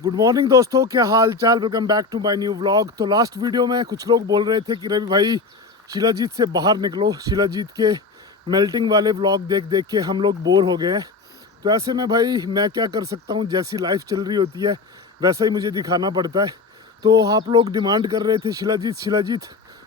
Good morning दोस्तों, क्या हाल चाल। Welcome back to my new vlog. तो लास्ट वीडियो में कुछ लोग बोल रहे थे कि रवि भाई शिलाजीत से बाहर निकलो, शिलाजीत के मेल्टिंग वाले व्लॉग देख देख के हम लोग बोर हो गए हैं। तो ऐसे में भाई मैं क्या कर सकता हूँ, जैसी लाइफ चल रही होती है वैसा ही मुझे दिखाना पड़ता है। तो आप लोग डिमांड कर रहे थे शिलाजीत शिलाजीत,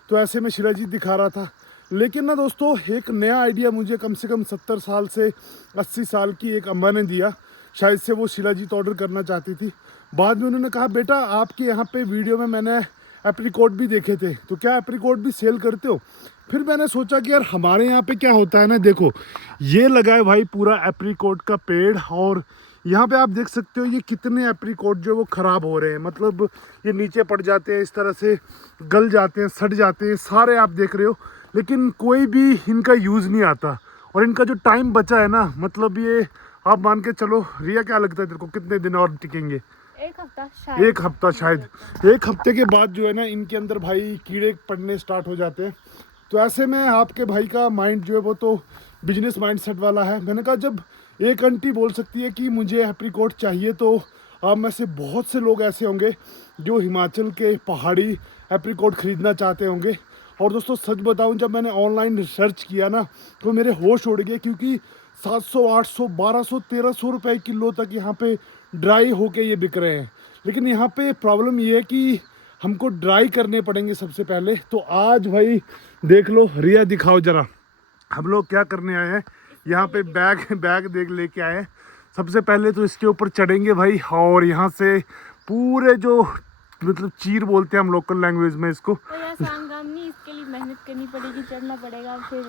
तो ऐसे में शिलाजीत दिखा रहा था। लेकिन ना दोस्तों, एक नया आइडिया मुझे कम से कम 70 साल से 80 साल की एक अम्मा ने दिया। शायद से वो शिलाजीत ऑर्डर करना चाहती थी। बाद में उन्होंने कहा, बेटा आपके यहाँ पे वीडियो में मैंने एप्रीकोट भी देखे थे, तो क्या एप्रीकोट भी सेल करते हो? फिर मैंने सोचा कि यार हमारे यहाँ पे क्या होता है ना, देखो ये लगा है भाई पूरा एप्रीकोट का पेड़, और यहाँ पे आप देख सकते हो ये कितने एप्रीकोट जो है वो ख़राब हो रहे हैं। मतलब ये नीचे पड़ जाते हैं, इस तरह से गल जाते हैं, सड़ जाते हैं, सारे आप देख रहे हो। लेकिन कोई भी इनका यूज़ नहीं आता, और इनका जो टाइम बचा है ना, मतलब ये आप मान के चलो। रिया क्या लगता है तेरे को, कितने दिन और टिकेंगे? एक हफ्ता शायद। एक हफ्ता शायद। एक हफ्ते के बाद जो है ना, इनके अंदर भाई कीड़े पड़ने स्टार्ट हो जाते हैं। तो ऐसे में आपके भाई का माइंड जो है वो तो बिजनेस माइंडसेट वाला है। मैंने कहा जब एक आंटी बोल सकती है कि मुझे एप्रीकोट चाहिए, तो आप में से बहुत से लोग ऐसे होंगे जो हिमाचल के पहाड़ी एप्रीकोट ख़रीदना चाहते होंगे। और दोस्तों सच बताऊं, जब मैंने ऑनलाइन रिसर्च किया ना, तो मेरे होश उड़ गए, क्योंकि 700 800 1200 1300 रुपए किलो तक यहाँ पे ड्राई होके ये बिक रहे हैं। लेकिन यहाँ पे प्रॉब्लम ये है कि हमको ड्राई करने पड़ेंगे सबसे पहले। तो आज भाई देख लो, रिया दिखाओ जरा, हम लोग क्या करने आए हैं यहाँ पे। बैग बैग देख लेके आए हैं। सबसे पहले तो इसके ऊपर चढ़ेंगे भाई, और यहाँ से पूरे जो मतलब चीर बोलते हैं हम लोकल लैंग्वेज में इसको। तो यार सांगामनी, इसके लिए मेहनत करनी पड़ेगी, चढ़ना पड़ेगा, फिर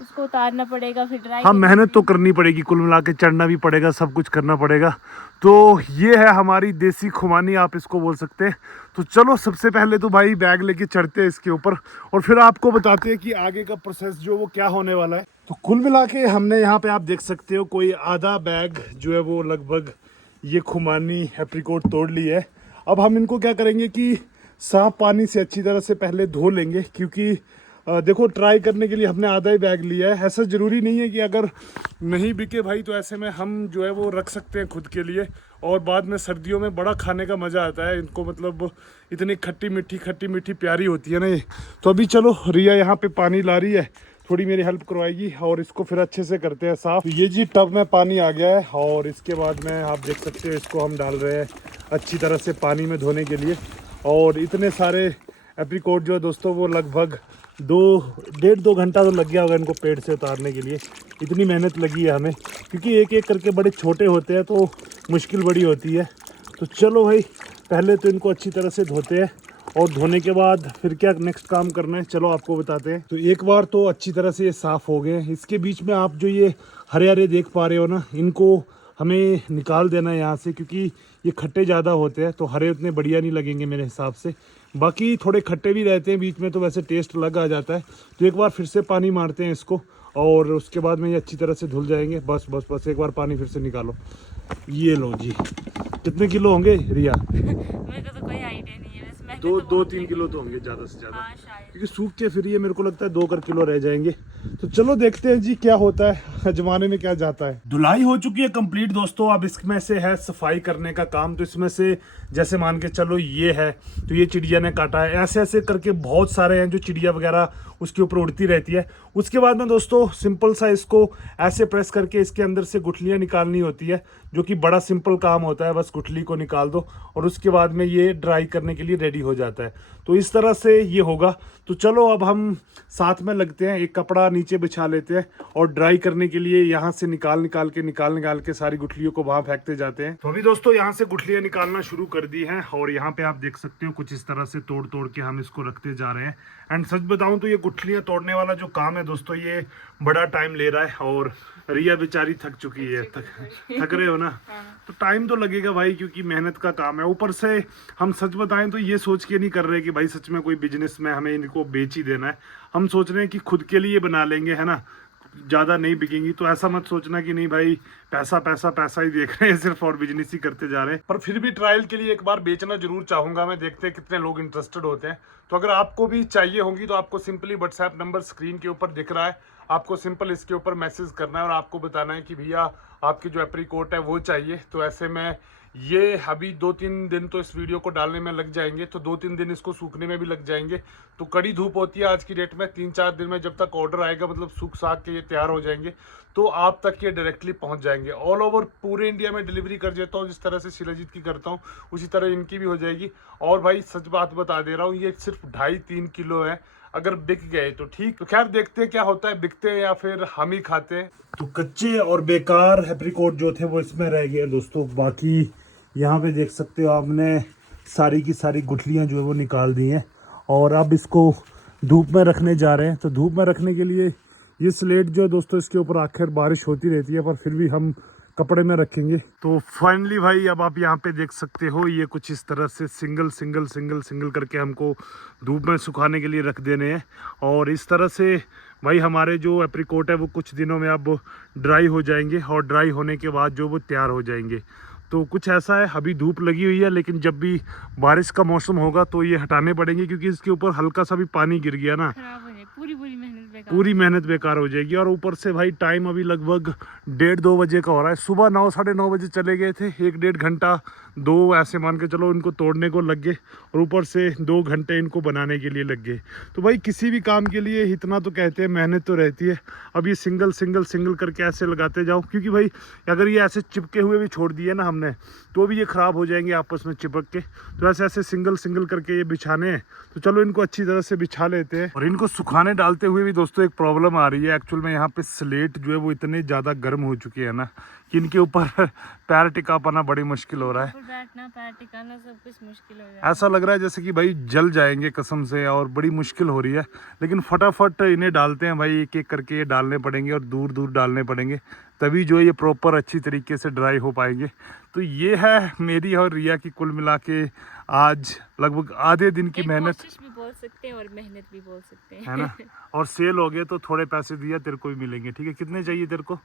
इसको उतारना पड़ेगा, फिर ड्राई। हाँ, मेहनत तो करनी पड़ेगी, कुल मिला के चढ़ना भी पड़ेगा, सब कुछ करना पड़ेगा। तो ये है हमारी देसी खुमानी, आप इसको बोल सकते हैं। तो चलो सबसे पहले तो भाई बैग लेके चढ़ते हैं इसके ऊपर, और फिर आपको बताते हैं कि आगे का प्रोसेस जो वो क्या होने वाला है। तो कुल मिला के हमने यहाँ पे आप देख सकते हो कोई आधा बैग जो है वो लगभग ये खुमानी एप्रीकोट तोड़ ली है। अब हम इनको क्या करेंगे कि साफ पानी से अच्छी तरह से पहले धो लेंगे, क्योंकि देखो ट्राई करने के लिए हमने आधा ही बैग लिया है। ऐसा ज़रूरी नहीं है कि अगर नहीं बिके भाई तो ऐसे में हम जो है वो रख सकते हैं खुद के लिए, और बाद में सर्दियों में बड़ा खाने का मज़ा आता है इनको। मतलब इतनी खट्टी मीठी प्यारी होती है ना ये। तो अभी चलो, रिया यहाँ पे पानी ला रही है, थोड़ी मेरी हेल्प करवाएगी, और इसको फिर अच्छे से करते हैं साफ़। ये जी टब में पानी आ गया है, और इसके बाद में आप देख सकते हैं इसको हम डाल रहे हैं अच्छी तरह से पानी में धोने के लिए। और इतने सारे एप्रीकोट जो है दोस्तों, वो लगभग 1.5-2 घंटा तो लग गया होगा इनको पेड़ से उतारने के लिए। इतनी मेहनत लगी है हमें, क्योंकि एक एक करके बड़े छोटे होते हैं तो मुश्किल बड़ी होती है। तो चलो भाई, पहले तो इनको अच्छी तरह से धोते हैं, और धोने के बाद फिर क्या नेक्स्ट काम करना है चलो आपको बताते हैं। तो एक बार तो अच्छी तरह से ये साफ़ हो गए। इसके बीच में आप जो ये हरे हरे देख पा रहे हो ना, इनको हमें निकाल देना है यहाँ से, क्योंकि ये खट्टे ज़्यादा होते हैं, तो हरे उतने बढ़िया नहीं लगेंगे मेरे हिसाब से। बाकी थोड़े खट्टे भी रहते हैं बीच में, तो वैसे टेस्ट अलग आ जाता है। तो एक बार फिर से पानी मारते हैं इसको, और उसके बाद में ये अच्छी तरह से धुल जाएंगे। बस बस बस एक बार पानी फिर से निकालो। ये लो जी। कितने किलो होंगे रिया? मेरे को तो कोई आइडिया नहीं है, बस मैंने तो 2-3 किलो तो होंगे ज़्यादा से ज़्यादा। हाँ शायद। क्योंकि सूख के फिर ये मेरे को लगता है 2 किलो रह जाएंगे। तो चलो देखते हैं जी क्या होता है, जमाने में क्या जाता है। धुलाई हो चुकी है कंप्लीट दोस्तों। अब इसमें से है सफाई करने का काम। तो इसमें से जैसे मान के चलो ये है, तो ये चिड़िया ने काटा है, ऐसे ऐसे करके बहुत सारे हैं जो चिड़िया वगैरह उसके ऊपर उड़ती रहती है। उसके बाद में दोस्तों सिंपल सा इसको ऐसे प्रेस करके इसके अंदर से गुठलियाँ निकालनी होती है, जो कि बड़ा सिंपल काम होता है। बस गुठली को निकाल दो, और उसके बाद में ये ड्राई करने के लिए रेडी हो जाता है। तो इस तरह से ये होगा। तो चलो अब हम साथ में लगते हैं, एक कपड़ा नीचे बिछा लेते हैं, और ड्राई करने के लिए यहाँ से निकाल निकाल के सारी गुठलियों को वहाँ फेंकते जाते हैं। तो अभी दोस्तों यहाँ से गुठलियाँ निकालना शुरू कर दी हैं, और यहाँ पे आप देख सकते हो कुछ इस तरह से तोड़ तोड़ के हम इसको रखते जा रहे हैं। एंड सच बताऊं तो ये गुठलियाँ तोड़ने वाला जो काम है दोस्तों, ये बड़ा टाइम ले रहा है, और रिया बेचारी थक चुकी है। थक रहे हो ना? तो टाइम तो लगेगा भाई, क्योंकि मेहनत का काम है। ऊपर से हम सच बताएं तो ये सोच के नहीं कर रहे कि भाई सच में कोई बिजनेस में हमें इनको बेच ही देना है। हम सोच रहे हैं कि खुद के लिए बना लेंगे, है ना, ज़्यादा नहीं बिकेंगी। तो ऐसा मत सोचना कि नहीं भाई पैसा पैसा पैसा ही देख रहे हैं सिर्फ, और बिजनेस ही करते जा रहे हैं। पर फिर भी ट्रायल के लिए एक बार बेचना जरूर चाहूँगा मैं, देखते हैं कितने लोग इंटरेस्टेड होते हैं। तो अगर आपको भी चाहिए होंगी तो आपको सिंपली व्हाट्सएप नंबर स्क्रीन के ऊपर दिख रहा है, आपको सिंपल इसके ऊपर मैसेज करना है, और आपको बताना है कि भैया आपकी जो एप्रीकोट है वो चाहिए। तो ऐसे में ये अभी 2-3 दिन तो इस वीडियो को डालने में लग जाएंगे, तो 2-3 दिन इसको सूखने में भी लग जाएंगे। तो कड़ी धूप होती है आज की डेट में, 3-4 दिन में जब तक ऑर्डर आएगा मतलब सूख साख के ये तैयार हो जाएंगे, तो आप तक ये डायरेक्टली पहुंच जाएंगे। ऑल ओवर पूरे इंडिया में डिलीवरी कर देता हूँ, जिस तरह से शिलाजीत की करता हूँ उसी तरह इनकी भी हो जाएगी। और भाई सच बात बता दे रहा हूँ, ये सिर्फ 2.5-3 किलो है, अगर बिक गए तो ठीक। तो खैर देखते हैं क्या होता है, बिकते हैं या फिर हम ही खाते हैं। तो कच्चे और बेकार एप्रिकॉट जो थे वो इसमें रह गए दोस्तों। बाकी यहाँ पे देख सकते हो आपने सारी की सारी गुठलियाँ जो है वो निकाल दी हैं, और अब इसको धूप में रखने जा रहे हैं। तो धूप में रखने के लिए ये स्लेट जो है दोस्तों, इसके ऊपर आखिर बारिश होती रहती है, पर फिर भी हम कपड़े में रखेंगे। तो फाइनली भाई अब आप यहाँ पे देख सकते हो, ये कुछ इस तरह से सिंगल करके हमको धूप में सुखाने के लिए रख देने हैं। और इस तरह से भाई हमारे जो एप्रिकॉट है वो कुछ दिनों में अब ड्राई हो जाएंगे, और ड्राई होने के बाद जो वो तैयार हो जाएंगे। तो कुछ ऐसा है, अभी धूप लगी हुई है, लेकिन जब भी बारिश का मौसम होगा तो ये हटाने पड़ेंगे, क्योंकि इसके ऊपर हल्का सा भी पानी गिर गया ना, खराब हो जाए, पूरी मेहनत बेकार हो जाएगी। और ऊपर से भाई टाइम अभी लगभग 1:30-2 बजे का हो रहा है। सुबह 9-9:30 बजे चले गए थे, 1-1.5 घंटा 2 ऐसे मान के चलो इनको तोड़ने को लग गए, और ऊपर से 2 घंटे इनको बनाने के लिए लग गए। तो भाई किसी भी काम के लिए इतना तो कहते हैं, मेहनत तो रहती है। अब ये सिंगल करके ऐसे लगाते जाओ, क्योंकि भाई अगर ये ऐसे चिपके हुए भी छोड़ दिए ना हमने, तो भी ये ख़राब हो जाएंगे आपस में चिपक के। तो ऐसे सिंगल करके ये बिछाने हैं। तो चलो इनको अच्छी तरह से बिछा लेते हैं। और इनको सुखाने डालते हुए भी दोस्तों एक प्रॉब्लम आ रही है। एक्चुअल में यहाँ पे स्लेट जो है वो इतने ज़्यादा गर्म हो चुके हैं ना, कि इनके ऊपर पैर टिका पाना बड़ी मुश्किल हो रहा है। बैठना, पैर टिकाना सब कुछ मुश्किल हो जाता है। ऐसा लग रहा है जैसे कि भाई जल जाएंगे कसम से, और बड़ी मुश्किल हो रही है। लेकिन फटाफट इन्हें डालते हैं भाई, एक एक करके ये डालने पड़ेंगे, और दूर डालने पड़ेंगे, तभी जो है ये प्रॉपर अच्छी तरीके से ड्राई हो पाएंगे। तो ये है मेरी और रिया की कुल मिला के आज लगभग आधे दिन की मेहनत, कोशिश भी बोल सकते हैं और मेहनत भी बोल सकते हैं, है ना। और सेल हो गए तो थोड़े पैसे दिया तेरे को भी मिलेंगे, ठीक है। कितने चाहिए तेरे को?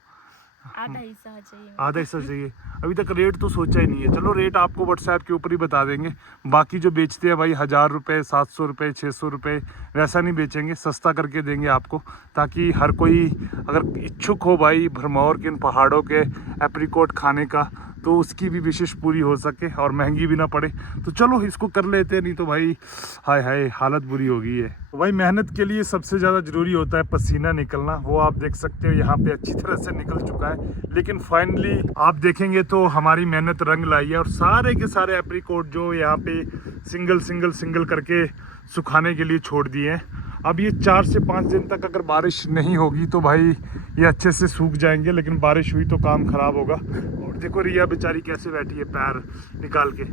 आधा हिस्सा चाहिए। आधा हिस्सा चाहिए। अभी तक रेट तो सोचा ही नहीं है। चलो रेट आपको व्हाट्सएप के ऊपर ही बता देंगे। बाकी जो बेचते हैं भाई 1000 रुपये, 700 रुपये, 600 रुपये, वैसा नहीं बेचेंगे, सस्ता करके देंगे आपको, ताकि हर कोई अगर इच्छुक हो भाई भरमौर के इन पहाड़ों के एप्रिकॉट खाने का, तो उसकी भी विशेष पूरी हो सके और महंगी भी ना पड़े। तो चलो इसको कर लेते हैं, नहीं तो भाई हाय हाय हालत बुरी हो गई है। तो भाई मेहनत के लिए सबसे ज़्यादा ज़रूरी होता है पसीना निकलना। वो आप देख सकते हो यहाँ पे अच्छी तरह से निकल चुका है। लेकिन फाइनली आप देखेंगे तो हमारी मेहनत रंग लाई है, और सारे के सारे एप्रिकॉट जो यहाँ पे सिंगल करके सुखाने के लिए छोड़ दिए हैं। अब ये 4 से 5 दिन तक अगर बारिश नहीं होगी तो भाई ये अच्छे से सूख जाएंगे, लेकिन बारिश हुई तो काम खराब होगा। और देखो रिया बेचारी कैसे बैठी है पैर निकाल के।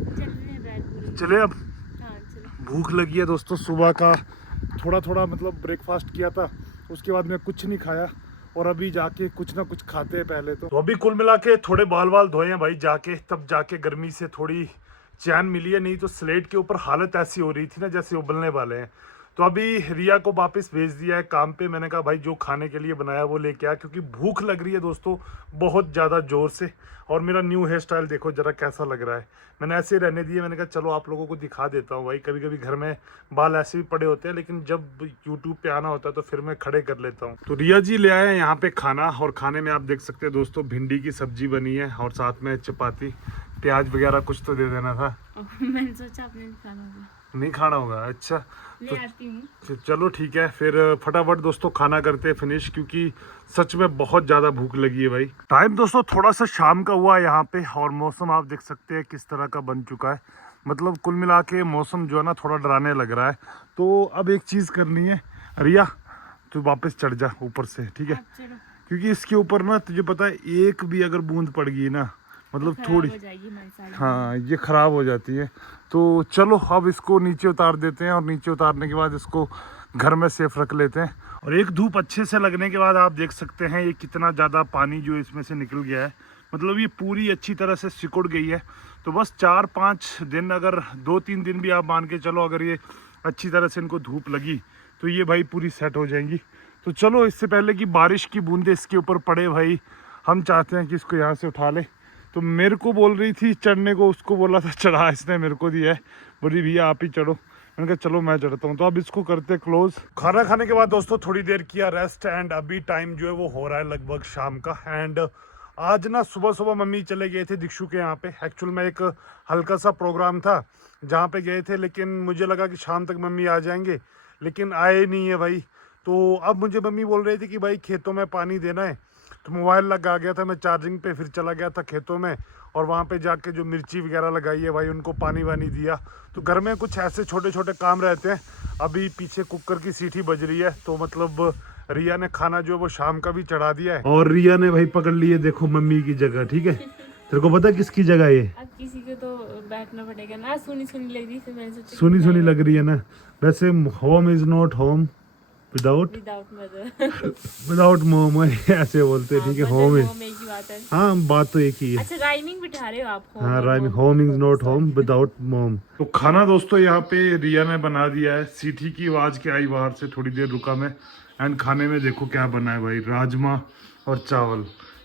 चले अब, हाँ, चलो। भूख लगी है दोस्तों। सुबह का थोड़ा मतलब ब्रेकफास्ट किया था, उसके बाद मैं कुछ नहीं खाया, और अभी जाके कुछ ना कुछ खाते हैं पहले तो अभी कुल मिला के थोड़े बाल धोए हैं भाई जाके, तब जाके गर्मी से थोड़ी चैन मिली है। नहीं तो स्लेट के ऊपर हालत ऐसी हो रही थी ना जैसे उबलने वाले हैं। तो अभी रिया को वापस भेज दिया है काम पे। मैंने कहा भाई जो खाने के लिए बनाया वो लेके आ, क्योंकि भूख लग रही है दोस्तों बहुत ज़्यादा ज़ोर से। और मेरा न्यू हेयर स्टाइल देखो जरा कैसा लग रहा है। मैंने ऐसे ही रहने दिए। मैंने कहा चलो आप लोगों को दिखा देता हूँ भाई, कभी कभी घर में बाल ऐसे भी पड़े होते हैं, लेकिन जब यूट्यूब पे आना होता है तो फिर मैं खड़े कर लेता हूँ। तो रिया जी ले आए हैं यहाँ पे खाना, और खाने में आप देख सकते हैं दोस्तों भिंडी की सब्जी बनी है, और साथ में चपाती, प्याज वगैरह कुछ तो दे देना था। मैंने सोचा आपने नहीं खाना होगा, अच्छा ले आती हूँ। चलो ठीक है फिर फटाफट दोस्तों खाना करते हैं फिनिश, क्योंकि सच में बहुत ज़्यादा भूख लगी है भाई। टाइम दोस्तों थोड़ा सा शाम का हुआ है यहाँ पे, और मौसम आप देख सकते हैं किस तरह का बन चुका है। मतलब कुल मिला के मौसम जो है ना थोड़ा डराने लग रहा है। तो अब एक चीज़ करनी है, रिया तू वापस चढ़ जा ऊपर से, ठीक है, क्योंकि इसके ऊपर ना तुझे पता है एक भी अगर बूंद पड़ गई ना मतलब थोड़ी, हाँ ये ख़राब हो जाती है। तो चलो अब इसको नीचे उतार देते हैं, और नीचे उतारने के बाद इसको घर में सेफ रख लेते हैं। और एक धूप अच्छे से लगने के बाद आप देख सकते हैं ये कितना ज़्यादा पानी जो इसमें से निकल गया है। मतलब ये पूरी अच्छी तरह से सिकुड़ गई है। तो बस 4-5 दिन, अगर 2-3 दिन भी आप मान के चलो, अगर ये अच्छी तरह से इनको धूप लगी तो ये भाई पूरी सेट हो जाएंगी। तो चलो इससे पहले कि बारिश की बूंदें इसके ऊपर पड़े भाई, हम चाहते हैं कि इसको यहाँ से उठा ले। तो मेरे को बोल रही थी चढ़ने को, उसको बोला था चढ़ा, इसने मेरे को दिया है, बोली भैया आप ही चढ़ो। मैंने कहा चलो मैं चढ़ता हूँ। तो अब इसको करते क्लोज। खाना खाने के बाद दोस्तों थोड़ी देर किया रेस्ट, एंड अभी टाइम जो है वो हो रहा है लगभग शाम का। एंड आज ना सुबह सुबह मम्मी चले गए थे दिक्षु के यहाँ पे। एक्चुअल में एक हल्का सा प्रोग्राम था जहाँ पे गए थे, लेकिन मुझे लगा कि शाम तक मम्मी आ जाएंगे, लेकिन आए नहीं है भाई। तो अब मुझे मम्मी बोल रही थी कि भाई खेतों में पानी देना है, तो मोबाइल लगा गया था मैं चार्जिंग पे, फिर चला गया था खेतों में और वहाँ पे जाके जो मिर्ची वगैरह लगाई है भाई उनको पानी वानी दिया। तो घर में कुछ ऐसे छोटे छोटे काम रहते हैं। अभी पीछे कुकर की सीटी बज रही है, तो मतलब रिया ने खाना जो है वो शाम का भी चढ़ा दिया है। और रिया ने भाई पकड़ ली है, देखो मम्मी की जगह, ठीक है। तेरे को पता है किसकी जगह ये? अब किसी को तो बैठना पड़ेगा ना, सुनी सुनी लग रही है, मैंने सोचा सुनी सुनी लग रही है ना। वैसे home is not home without without mother. Without मोम, ऐसे बोलते हैं, ठीक है। होम इज, एक ही बात है। हाँ बात तो एक ही है। अच्छा राइमिंग बिठा रहे हो आप? हाँ rhyming, home is not home without मोम। तो खाना दोस्तों यहाँ पे रिया ने बना दिया है। सीटी की आवाज के आई बाहर से, थोड़ी देर रुका मैं। एंड खाने में देखो क्या बना है भाई, राजमा और चावल।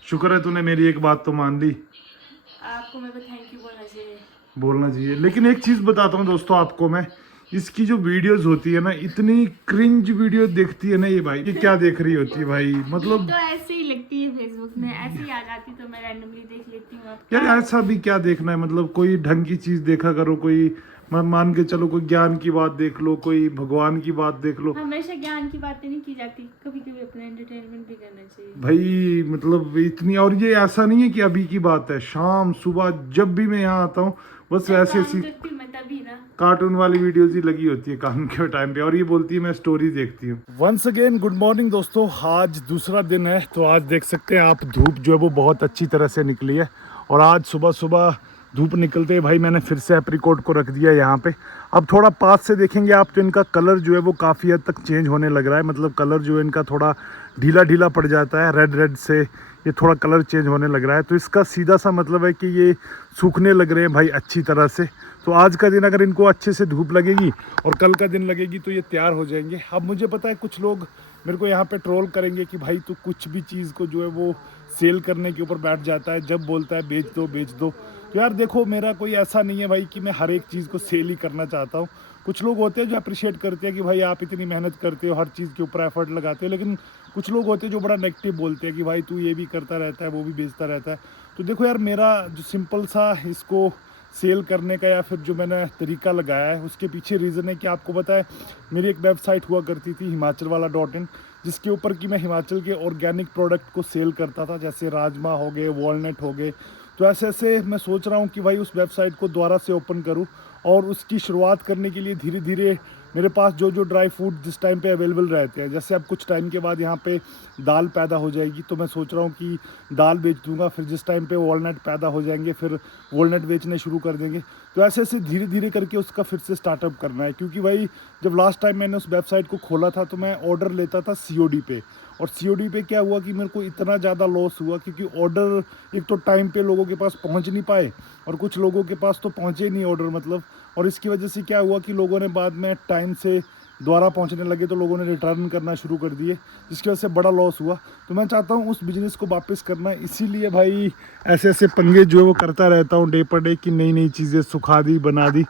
शुक्र है तूने मेरी एक बात तो मान ली। आपको मेरे को थैंक यू बोलना चाहिए। बोलना चाहिए, लेकिन एक चीज बताता हूँ दोस्तों आपको मैं, इसकी जो वीडियोस होती है ना, इतनी क्रिंज वीडियो देखती है ना ये भाई, ये क्या देख रही होती है भाई, मतलब तो ऐसे ही लगती है फेसबुक में, ऐसे ही आ जाती तो मैं रैंडमली देख लेती हूँ। यार ऐसा भी क्या देखना है, मतलब कोई ढंग की चीज देखा करो, कोई मान के चलो कोई ज्ञान की बात देख लो, कोई भगवान की बात देख लो। हमेशा ज्ञान की बातें नहीं की जाती, कभी कभी अपना एंटरटेनमेंट भी करना चाहिए भाई मतलब इतनी, और ये ऐसा नहीं है कि अभी की बात है, शाम सुबह जब भी मैं यहाँ आता हूँ बस वैसे ऐसी मैं तभी ना कार्टून वाली वीडियोस ही लगी होती है काम के टाइम पे, और ये बोलती है मैं स्टोरी देखती हूँ। वंस अगेन गुड मॉर्निंग दोस्तों, आज दूसरा दिन है। तो आज देख सकते हैं आप, धूप जो है वो बहुत अच्छी तरह से निकली है। और आज सुबह सुबह धूप निकलते ही भाई मैंने फिर से एप्रीकोट को रख दिया यहाँ पे। अब थोड़ा पास से देखेंगे आप तो इनका कलर जो है वो काफ़ी हद तक चेंज होने लग रहा है, मतलब कलर जो है इनका थोड़ा ढीला ढीला पड़ जाता है, रेड रेड से ये थोड़ा कलर चेंज होने लग रहा है। तो इसका सीधा सा मतलब है कि ये सूखने लग रहे हैं भाई अच्छी तरह से। तो आज का दिन अगर इनको अच्छे से धूप लगेगी और कल का दिन लगेगी तो ये तैयार हो जाएंगे। अब मुझे पता है कुछ लोग मेरे को यहाँ पे ट्रोल करेंगे कि भाई तू कुछ भी चीज़ को जो है वो सेल करने के ऊपर बैठ जाता है, जब बोलता है बेच दो बेच दो। तो यार देखो, मेरा कोई ऐसा नहीं है भाई कि मैं हर एक चीज़ को सेल ही करना चाहता हूँ। कुछ लोग होते हैं जो अप्रिशिएट करते हैं कि भाई आप इतनी मेहनत करते हो, हर चीज़ के ऊपर एफर्ट लगाते हो, लेकिन कुछ लोग होते हैं जो बड़ा नेगेटिव बोलते हैं कि भाई तू ये भी करता रहता है, वो भी बेचता रहता है। तो देखो यार, मेरा जो सिंपल सा इसको सेल करने का या फिर जो मैंने तरीका लगाया है उसके पीछे रीज़न है कि आपको पता है मेरी एक वेबसाइट हुआ करती थी himalchalwala.in, जिसके ऊपर कि मैं हिमाचल के ऑर्गेनिक प्रोडक्ट को सेल करता था, जैसे राजमा हो गए, वॉलनट हो गए। तो ऐसे ऐसे मैं सोच रहा हूँ कि भाई उस वेबसाइट को दोबारा से ओपन करूँ, और उसकी शुरुआत करने के लिए धीरे धीरे मेरे पास जो जो ड्राई फ्रूट जिस टाइम पे अवेलेबल रहते हैं, जैसे अब कुछ टाइम के बाद यहाँ पे दाल पैदा हो जाएगी तो मैं सोच रहा हूँ कि दाल बेच दूंगा, फिर जिस टाइम पे वॉलनट पैदा हो जाएंगे फिर वॉलनट बेचने शुरू कर देंगे। तो ऐसे ऐसे धीरे धीरे करके उसका फिर से स्टार्टअप करना है, क्योंकि भाई जब लास्ट टाइम मैंने उस वेबसाइट को खोला था तो मैं ऑर्डर लेता था COD पे, और COD पे क्या हुआ कि मेरे को इतना ज़्यादा लॉस हुआ क्योंकि ऑर्डर एक तो टाइम पे लोगों के पास पहुंच नहीं पाए, और कुछ लोगों के पास तो पहुंचे नहीं ऑर्डर मतलब। और इसकी वजह से क्या हुआ कि लोगों ने बाद में टाइम से दोबारा पहुंचने लगे तो लोगों ने रिटर्न करना शुरू कर दिए, जिसकी वजह से बड़ा लॉस हुआ। तो मैं चाहता हूं उस बिज़नेस को वापस करना, इसीलिए भाई ऐसे ऐसे पंगे जो है वो करता रहता हूं डे पर डे कि नई नई चीज़ें सुखा दी बना दी।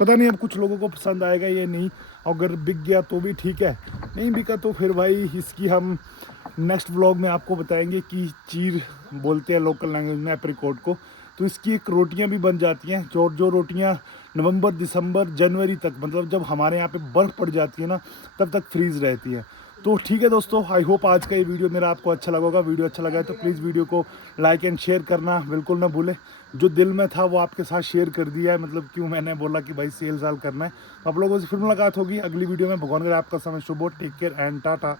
पता नहीं अब कुछ लोगों को पसंद आएगा या नहीं, अगर बिक गया तो भी ठीक है, नहीं बिका तो फिर भाई इसकी हम नेक्स्ट व्लॉग में आपको बताएंगे कि चीर बोलते हैं लोकल लैंग्वेज में एप्रीकोट को। तो इसकी एक रोटियां भी बन जाती हैं, जो रोटियां नवंबर दिसंबर जनवरी तक, मतलब जब हमारे यहाँ पे बर्फ़ पड़ जाती है ना तब तक फ्रीज़ रहती है। तो ठीक है दोस्तों, आई होप आज का ये वीडियो मेरा आपको अच्छा लगा होगा। वीडियो अच्छा लगा है तो प्लीज़ वीडियो को लाइक एंड शेयर करना बिल्कुल ना भूलें। जो दिल में था वो आपके साथ शेयर कर दिया है, मतलब क्यों मैंने बोला कि भाई सेल साल करना है। तो आप लोगों से फिर मुलाकात होगी अगली वीडियो में। भगवान करे आपका समय शुभ हो। Take care and Tata.